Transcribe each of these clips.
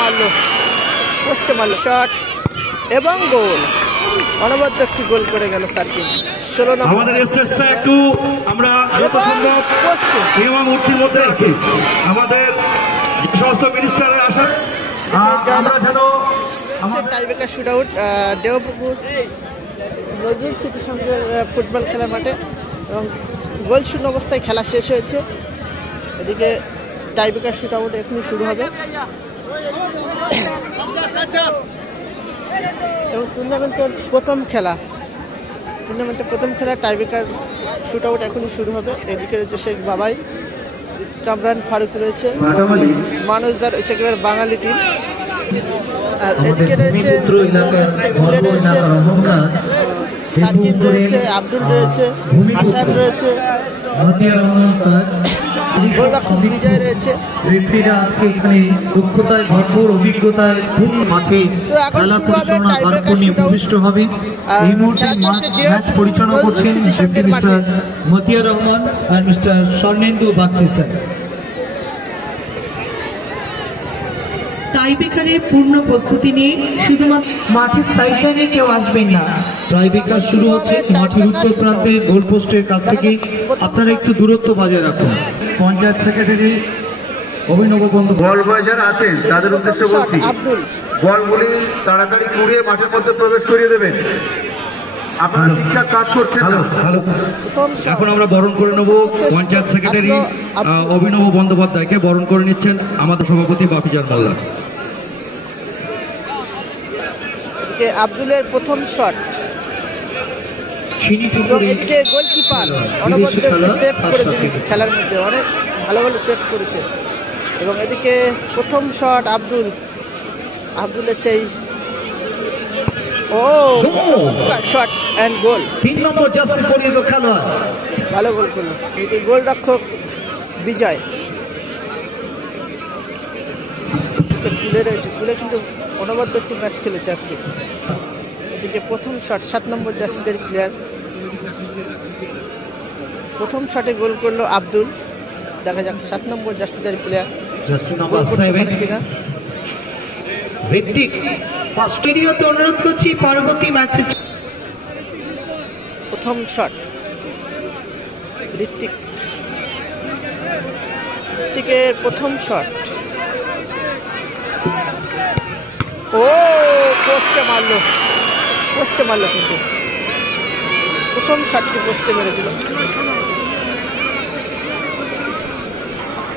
মারলো শট এবং গোল। অনবদ্য একটি গোল করে গেল সার্কিন। 16 নম্বর আমাদের স্টেজটা একটু আমরা যত সম্ভব নিয়মানুবর্তির মধ্যে রাখি। আমাদের সমস্ত মিনিস্টারের আশা আমরা যেন টাইব্রেকার শুট আউট দেওপুকুর নজরুল স্মৃতি সংঘের ফুটবল খেলার মাঠে এবং গোল শূন্য অবস্থায় খেলা শেষ হয়েছে। এদিকে টাইব্রেকার শুট আউট এখনই শুরু হবে এবং টুর্নামেন্টের প্রথম খেলা টাইব্রেকার শুট আউট এখনই শুরু হবে। এদিকে রয়েছে শেখ বাবাই, কামরান ফারুক রয়েছে, মানুষদার একেবারে বাঙালি টিম। আর এদিকে রয়েছে সার্কিন রয়েছে, আব্দুল রয়েছে, হাসান রয়েছে, গোলরক্ষক বিজয় রয়েছে। আজকে এখানে দক্ষতায় ভরপুর, অভিজ্ঞতায় মাঠে খেলা পরিচালনা ভারপ্য নিয়ে ভূমিষ্ঠ হবে। এই মুহূর্তে ম্যাচ পরিচালনা করছেন মিস্টার মতিয়ার রহমান আর মিস্টার স্বর্ণেন্দু বাগচি স্যার। টাইব্রেকারের পূর্ণ প্রস্তুতি নিয়ে শুধুমাত্র মাঠের সাইড লাইনে কেউ আসবেন না। টাইব্রেকার শুরু হচ্ছে মাঠের উত্তর প্রান্তে গোল পোস্টের কাছ থেকে। আপনারা একটু দূরত্ব বজায় রাখুন। পঞ্চায়েত সেক্রেটারি অভিনব বন্ধু বল বয় যারা আছেন তাদের উদ্দেশ্যে বলছি, বলগুলি তাড়াতাড়ি কুড়িয়ে মাঠের মধ্যে প্রবেশ করিয়ে দেবেন। আপনারা ঠিকঠাক কাজ করছেন না। এখন আমরা বরণ করে নেব পঞ্চায়েত সেক্রেটারি অভিনব বন্দ্যোপাধ্যায়কে বরণ করে নিচ্ছেন আমাদের সভাপতি বাপিজান মোল্লা। আব্দুলের প্রথম শট, এদিকে গোলকিপার অনবদ্য সেভ করেছে খেলার মধ্যে, অনেক ভালো সেভ করেছে। এবং এদিকে প্রথম শট আব্দুলের সেই shot and goal. 3 number jersey পরিহিত খেলোয়াড় ভালো গোল করলো। এদিকে গোলরক্ষক বিজয় কুলে রয়েছে, কুলে কিন্তু অনবদ্য একটি ম্যাচ খেলেছে আজকে। এদিকে প্রথম শট 7 নম্বর জার্সিদের প্লেয়ার, প্রথম শটে গোল করলো আব্দুল। দেখা যাক 7 নম্বর জার্সিদের প্লেয়ার জার্সি নাম্বার 7 কিনা। ঋত্বিক ফার্স্ট ভিডিওতে অনুরোধ করছি পরবর্তী ম্যাচে। প্রথম শট ঋত্বিকের প্রথম শট, পোস্টে মারলো কিন্তু প্রথম শটটি পোস্টে মেরে দিল।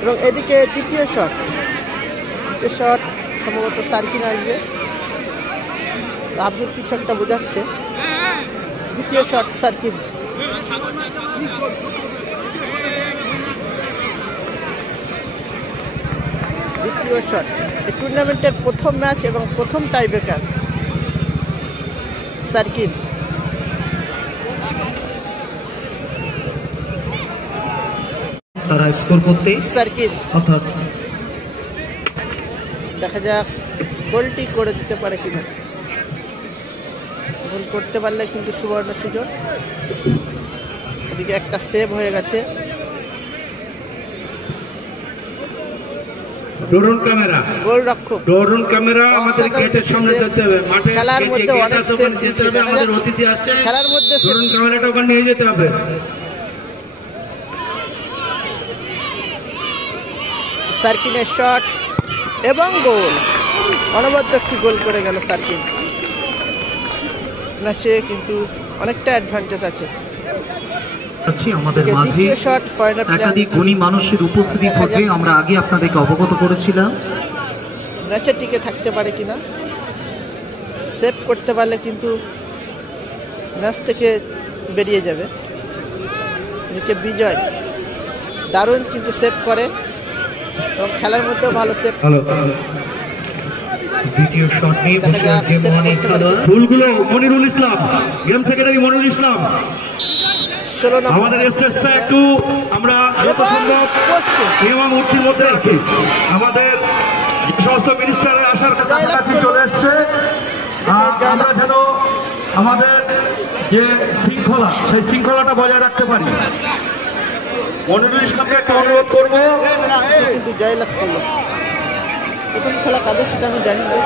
এবং এদিকে দ্বিতীয় শট সম্ভবত সার্কিন আসবে, আব্দুল কিছু একটা বোঝাচ্ছে। দ্বিতীয় শট সার্কিন, দ্বিতীয় শট। এই টুর্নামেন্টের প্রথম ম্যাচ এবং প্রথম টাইব্রেকার সার্কিন। তারা স্কোর করতে সার্কিন, অর্থাৎ দেখা যাক গোলটি করে দিতে পারে কিনা। গোল করতে পারলে কিন্তু সুবর্ণ সুযোগ। এদিকে একটা সেভ হয়ে গেছে। ড্রোন ক্যামেরা, গোলরক্ষক ড্রোন ক্যামেরা আমাদের গেটের সামনে যেতে হবে। মাঠে খেলার মধ্যে অনেক সেভ দিচ্ছে, আমাদের অতিথি আসছে, খেলার মধ্যে ড্রোন ক্যামেরাটা ওখানে নিয়ে যেতে হবে। সার্কিনের শট এবং গোল। অনবদ্য একটি গোল করে গেল সার্কিন। ম্যাচে কিন্তু অনেকটা অ্যাডভান্টেজ আছে। আমাদের মাঝে একাধিক গুণী মানুষের উপস্থিতি ঘটে আমরা আগে আপনাদেরকে অবগত করেছিলাম। ম্যাচে টিকে থাকতে পারে কিনা, সেভ করতে পারলে কিন্তু ম্যাচ থেকে বেরিয়ে যাবে। এদিকে বিজয় দারুণ কিন্তু সেভ করে এবং খেলার মধ্যেও ভালো সেভ। দ্বিতীয় শট নিয়ে ফুলগুলো মনিরুল ইসলাম, গেম সেক্রেটারি মনিরুল ইসলাম। আমাদের স্টেজটা একটু আমরা যত সম্ভব নিয়মানুবর্তির মধ্যে রাখি। আমাদের সমস্ত মিনিস্টারের আসার কাছাকাছি চলে এসছে। আমরা যেন আমাদের যে শৃঙ্খলা, সেই শৃঙ্খলাটা বজায় রাখতে পারি। মনিরুল ইসলামকে একটা অনুরোধ করবো, কিন্তু জয়লাভ করলো। প্রথম খেলা কাদের সেটা আমি জানি না।